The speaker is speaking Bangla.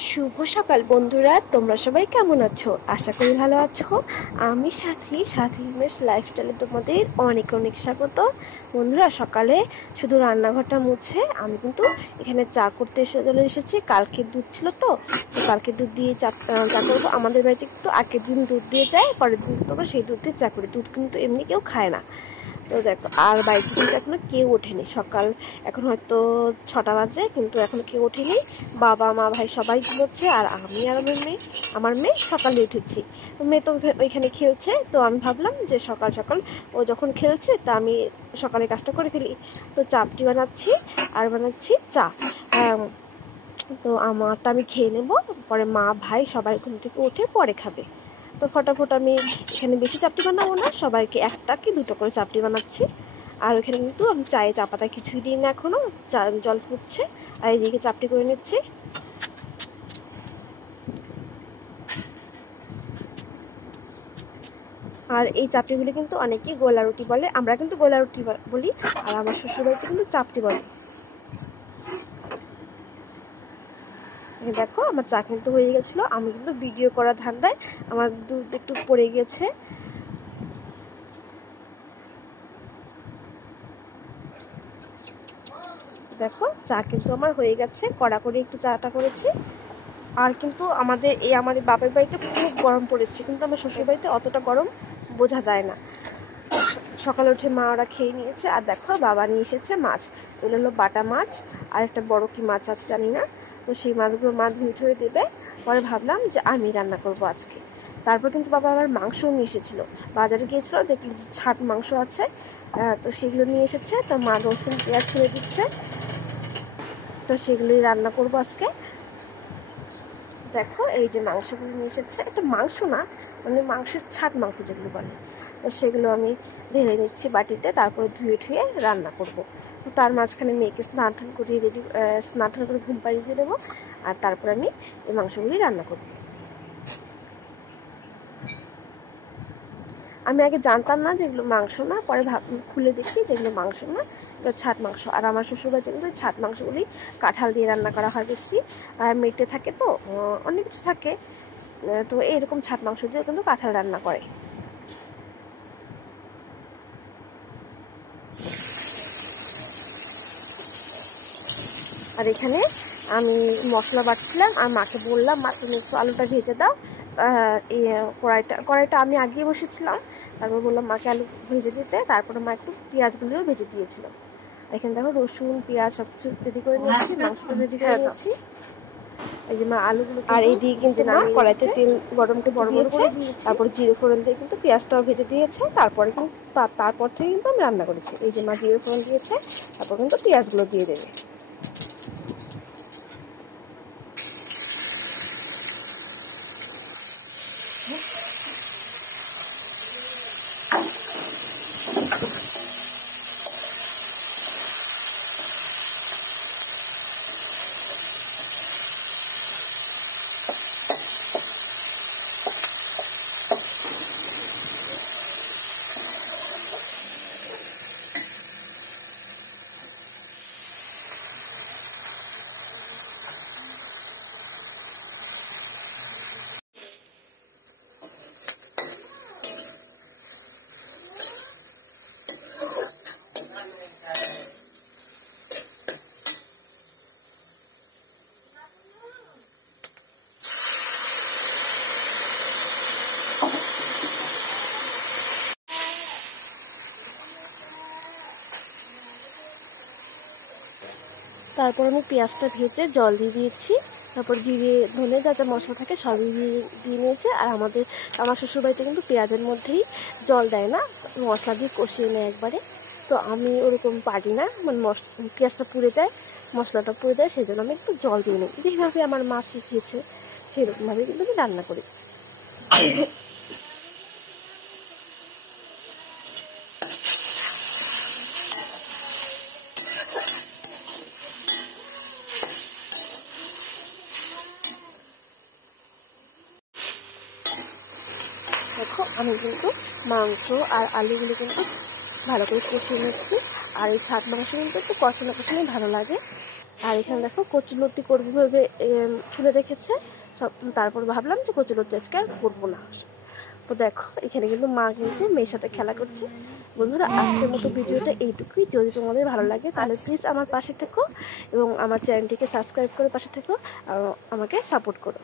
শুভ সকাল বন্ধুরা, তোমরা সবাই কেমন আছো? আশা করি ভালো আছো। আমি সাথী হিমেশ লাইফস্টাইলে তোমাদের অনেক অনেক স্বাগত। বন্ধুরা, সকালে শুধু রান্নাঘরটা মুছে আমি কিন্তু এখানে চা করতে চলে এসেছি। কালকের দুধ ছিল, তো কালকের দুধ দিয়ে চা করবো। আমাদের বাড়িতে কিন্তু আগের দিন দুধ দিয়ে যায়, পরের দিন তোমরা সেই দুধ দিয়ে চা করি। দুধ কিন্তু এমনি কেউ খায় না। তো দেখো, আর বাড়িতে কিন্তু এখনো কেউ ওঠেনি। সকাল এখন হয়তো 6টা বাজে, কিন্তু এখনো কেউ ওঠেনি। বাবা মা ভাই সবাই ঘুমোচ্ছে, আর আমি আর আমার মেয়ে সকালে উঠেছি। মেয়ে তো ওইখানে খেলছে, তো আমি ভাবলাম যে সকাল সকাল ও যখন খেলছে তা আমি সকালে কাজটা করে ফেলি। তো চাপটি বানাচ্ছি আর বানাচ্ছি চা। তো আমারটা আমি খেয়ে নেব, পরে মা ভাই সবাই ঘুম থেকে উঠে পরে খাবে। তো ফটাফট আমি এখানে বেশি চাপটি বানাবো না, সবাইকে একটা কি দুটো করে চাপটি বানাচ্ছি। আর ওখানে কিন্তু আমি চায়ে চা পাতা কিছুই দিই না এখনও, জল ফুটছে আর এদিকে চাপটি করে নিচ্ছি। আর এই চাপটিগুলি কিন্তু অনেকেই গোলা রুটি বলে, আমরা কিন্তু গোলা রুটি বলি, আর আমার শ্বশুরবাড়িতে কিন্তু চাপটি বলে। দেখো, আমার চা কিন্তু হয়ে গেছিলো। আমি কিন্তু ভিডিও করার ধান্দায় আমার দুধ একটু পড়ে গেছে। দেখো, চা কিন্তু আমার হয়ে গেছে। কড়া করে একটু চাটা করেছি। আর কিন্তু আমার বাপের বাড়িতে খুব গরম পড়েছে, কিন্তু আমার শ্বশুর বাড়িতে অতটা গরম বোঝা যায় না। সকালে উঠে মা ওরা খেয়ে নিয়েছে। আর দেখো, বাবা নিয়ে এসেছে মাছ। এগুলো হলো বাটা মাছ, আর একটা বড় কি মাছ আছে জানি না। তো সেই মাছগুলো মা ধুয়ে দেবে। পরে ভাবলাম যে আমি রান্না করব আজকে। তারপর কিন্তু বাবা আবার মাংসও নিয়ে এসেছিলো। বাজারে গিয়েছিলো, দেখলো যে ছাট মাংস আছে, তো সেগুলো নিয়ে এসেছে। তো মা রসুন পেঁয়াজ ছেড়ে দিচ্ছে, তো সেগুলোই রান্না করবো আজকে। দেখো, এই যে মাংসগুলো নিয়ে এসেছে, এটা মাংস না, মানে মাংসের ছাট মাংস যেগুলো বলে। তো সেগুলো আমি ঢেলে নিচ্ছি বাটিতে, তারপরে ধুয়ে রান্না করব। তো তার মাঝখানে মেয়েকে স্নান টান করে ঘুম পাড়িয়ে দিয়ে দেবো। আর তারপর আমি এই মাংসগুলি রান্না করব। আমি আগে জানতাম না যে এগুলো মাংস না, পরে খুলে দেখি যেগুলো মাংস না, এগুলো ছাট মাংস। আর আমার শ্বশুরবাড়িতে কিন্তু ছাট মাংসগুলি কাঁঠাল দিয়ে রান্না করা হয় বেশি। আর মেটে থাকে, তো অনেক কিছু থাকে, তো এইরকম ছাট মাংস দিয়েও কিন্তু কাঁঠাল রান্না করে। আর এখানে আমি মশলা বাটছিলাম, আর মাকে বললাম, মা তুমি একটু আলুটা ভেজে দাও। কড়াইটা আমি আগিয়ে বসেছিলাম, তারপর বললাম মাকে আলু ভেজে দিতে। তারপরে মা একটু পেঁয়াজগুলিও ভেজে দিয়েছিল। এখানে দেখো, রসুন পেঁয়াজ সব কিছু রেডি করে নিচ্ছি, মাংসটা রেডি করে নিচ্ছি। এই যে মা আলুগুলো, আর এইদিকে কিন্তু মা কড়াইতে তেল গরম করে বড় করে দিয়েছি। তারপর জিরে ফোড়ন দিয়ে কিন্তু পেঁয়াজটাও ভেজে দিয়েছে। তারপরে কিন্তু তারপর থেকে কিন্তু আমি রান্না করেছি। এই যে মা জিরে ফোড়ন দিয়েছে, তারপর কিন্তু পেঁয়াজগুলো দিয়ে দেবে। তারপর আমি পেঁয়াজটা ভেজে জল দিয়ে দিয়েছি। তারপর জিরে ধনে যা যা মশলা থাকে সবই দিয়ে নিয়েছে। আর আমার শ্বশুরবাড়িতে কিন্তু পেঁয়াজের মধ্যেই জল দেয় না, মশলা দিয়ে কষিয়ে নেয় একবারে। তো আমি ওরকম পারি না, মানে পেঁয়াজটা পুড়ে যায়, মশলাটা পুড়ে যায়, সেই জন্য আমি একটু জল দিয়ে নিই। যেভাবে আমার মা শিখিয়েছে সেরকমভাবে কিন্তু আমি রান্না করি। দেখো, আমি কিন্তু মাংস আর আলুগুলো কিন্তু ভালো করে কষিয়ে নিচ্ছি। আর এই ছাট মাংস কিন্তু একটু কষানো ভালো লাগে। আর এখানে দেখো কচুলতি করবো ভেবে ছুলে রেখেছে সব। তারপর ভাবলাম যে কচুলতি আজকে আর করবো না। তো দেখো এখানে কিন্তু মা কিন্তু মেয়ের সাথে খেলা করছে। বন্ধুরা আজকের মতো ভিডিওটা এইটুকুই। যদি তোমাদের ভালো লাগে তাহলে প্লিজ আমার পাশে থেকো এবং আমার চ্যানেলটিকে সাবস্ক্রাইব করে পাশে থেকো, আমাকে সাপোর্ট করো।